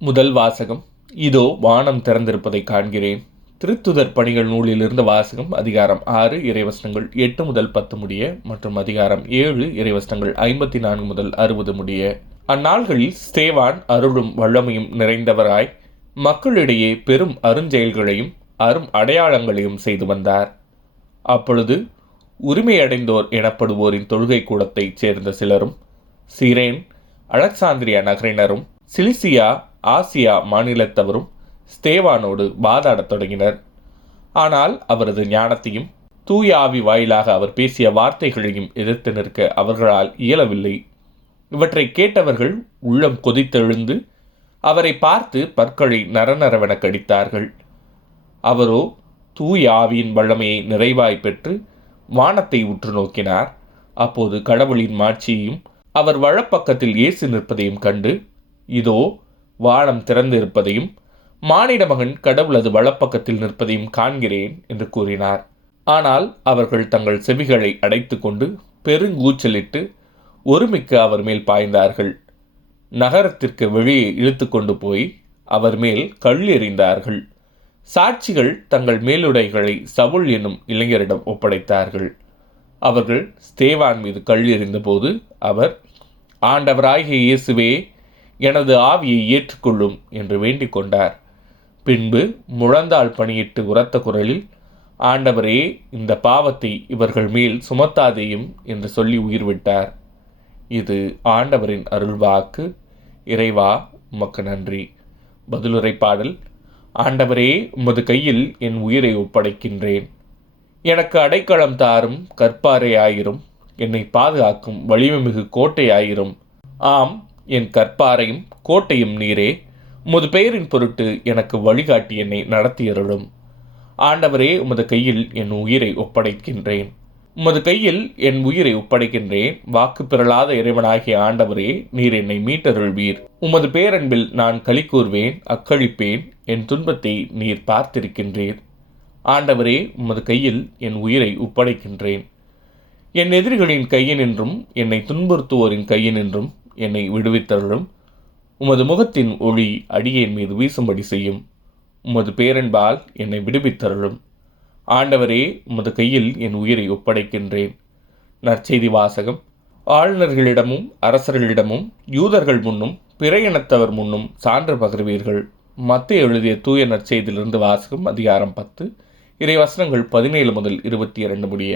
முதல் வாசகம். இதோ வானம் திறந்திருப்பதை காண்கிறேன். திருத்துதர் பணிகள் நூலிலிருந்து வாசகம். அதிகாரம் 6 இறைவசனங்கள் 8 முதல் 10 முடிய மற்றும் அதிகாரம் 7 இறைவசனங்கள் 54 முதல் 60 முடிய. அந்நாள்களில் ஸ்தேவான் அருளும் வல்லமையும் நிறைந்தவராய் மக்களிடையே பெரும் அருஞ்செயல்களையும் அரும் அடையாளங்களையும் செய்து வந்தார். அப்பொழுது உரிமையடைந்தோர் எனப்படுவோரின் தொழுகை கூடத்தைச் சேர்ந்த சிலரும் சிரேன் அலெக்சாந்திரியா நகரினரும் சிலிசியா ஆசியா மாநிலத்தவரும் ஸ்தேவானோடு வாதாடத் தொடங்கினர். ஆனால் அவரது ஞானத்தையும் தூய ஆவி வாயிலாக அவர் பேசிய வார்த்தைகளையும் எதிர்த்து நிற்க அவர்களால் இயலவில்லை. இவற்றை கேட்டவர்கள் உள்ளம் கொதித்தெழுந்து அவரை பார்த்து பற்களை நரநரவென கடித்தார்கள். அவரோ தூய ஆவியின் வல்லமையை நிறைவாய் பெற்று வானத்தை உற்று நோக்கினார். அப்போது கடவுளின் மாட்சியையும் அவர் வலப்பக்கத்தில் இயேசு நிற்பதையும் கண்டு, இதோ வானம் திறந்து இருப்பதையும் மானிட மகன் கடவுளது வலப்பக்கத்தில் நிற்பதையும் காண்கிறேன் என்று கூறினார். ஆனால் அவர்கள் தங்கள் செவிகளை அடைத்து கொண்டு பெருங்கூச்சலிட்டு ஒருமிக்க அவர் மேல் பாய்ந்தார்கள். நகரத்திற்கு வெளியே இழுத்து கொண்டு போய் அவர் மேல் கல் எறிந்தார்கள். சாட்சிகள் தங்கள் மேலுடைகளை சவுல் என்னும் இளைஞரிடம் ஒப்படைத்தார்கள். அவர்கள் ஸ்தேவான் மீது கல் எறிந்தபோது அவர், ஆண்டவராகிய இயேசுவே, எனது ஆவியை ஏற்றுக்கொள்ளும் என்று வேண்டிக் கொண்டார். பின்பு முழந்தாள் பணியிட்டு உரத்த குரலில், ஆண்டவரே, இந்த பாவத்தை இவர்கள் மேல் சுமத்தாதேயும் என்று சொல்லி உயிர் விட்டார். இது ஆண்டவரின் அருள்வாக்கு. இறைவா, உமக்கு நன்றி. பதிலுரை பாடல். ஆண்டவரே, உமது கையில் என் உயிரை ஒப்படைக்கின்றேன். எனக்கு அடைக்கலம் தாரும் கற்பாறை ஆயிரும், என்னை பாதுகாக்கும் வலிமைமிகு கோட்டை ஆயிரும். ஆம், என் கற்பாறையும் கோட்டையும் நீரே. உமது பெயரின் பொருட்டு எனக்கு வழிகாட்டி என்னை நடத்தியருளும். ஆண்டவரே, உமது கையில் என் உயிரை ஒப்படைக்கின்றேன். உமது கையில் என் உயிரை ஒப்படைக்கின்றேன். வாக்கு பெறலாத இறைவனாகிய ஆண்டவரே, நீர் என்னை மீட்டருள்வீர். உமது பேரன்பில் நான் களி கூர்வேன், அக்களிப்பேன். என் துன்பத்தை நீர் பார்த்திருக்கின்றீர். ஆண்டவரே, உமது கையில் என் உயிரை ஒப்படைக்கின்றேன். என் எதிரிகளின் கையினின்றும் என்னை துன்புறுத்துவோரின் கையினின்றும் என்னை விடுவித்தருளும். உமது முகத்தின் ஒளி அடியேன் மீது வீசும்படி செய்யும். உமது பேரன்பால் என்னை விடுவித்தருளும். ஆண்டவரே, உமது கையில் என் உயிரை ஒப்படைக்கின்றேன். நற்செய்தி வாசகம். ஆளுநர்களிடமும் அரசர்களிடமும் யூதர்கள் முன்னும் பிற இனத்தவர் முன்னும் சான்று பகர்வீர்கள். மத்தேயு எழுதிய தூய நற்செய்தியிலிருந்து வாசகம். அதிகாரம் 10 இறைவசனங்கள் 17 முதல் 22 முடிய.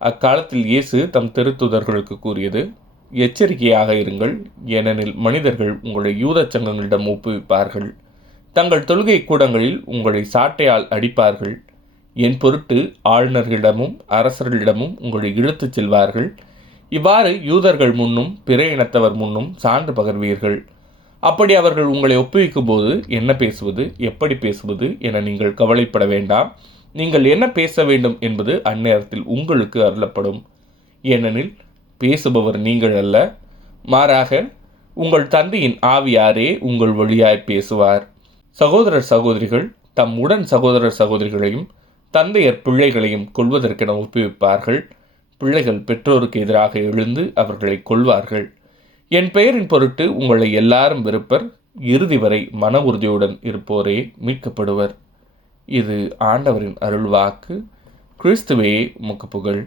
அக்காலத்தில் இயேசு தம் திருத்தூதர்களுக்கு கூறியது, எச்சரிக்கையாக இருங்கள். ஏனெனில் மனிதர்கள் உங்களை யூத சங்கங்களிடம் ஒப்புவிப்பார்கள். தங்கள் தொழுகை கூடங்களில் உங்களை சாட்டையால் அடிப்பார்கள். என் பொருட்டு ஆளுநர்களிடமும் அரசர்களிடமும் உங்களை இழுத்துச் செல்வார்கள். இவ்வாறு யூதர்கள் முன்னும் பிற இனத்தவர் முன்னும் சான்று பகர்வீர்கள். அப்படி அவர்கள் உங்களை ஒப்புவிக்கும் போது என்ன பேசுவது, எப்படி பேசுவது என நீங்கள் கவலைப்பட வேண்டாம். நீங்கள் என்ன பேச வேண்டும் என்பது அந்நேரத்தில் உங்களுக்கு அருளப்படும். ஏனெனில் பேசுபவர் நீங்கள் அல்ல, மாறாக உங்கள் தந்தையின் ஆவியாரே உங்கள் வழியாய் பேசுவார். சகோதரர் சகோதரிகள் தம் உடன் சகோதரர் சகோதரிகளையும் தந்தையர் பிள்ளைகளையும் கொல்வதற்கென ஒப்புவிப்பார்கள். பிள்ளைகள் பெற்றோருக்கு எதிராக எழுந்து அவர்களை கொல்வார்கள். என் பெயரின் பொருட்டு உங்களை எல்லாரும் வெறுப்பர். இறுதி வரை மன உறுதியுடன் இருப்போரே மீட்கப்படுவர். இது ஆண்டவரின் அருள்வாக்கு. கிறிஸ்துவே, உமக்கு புகழ்.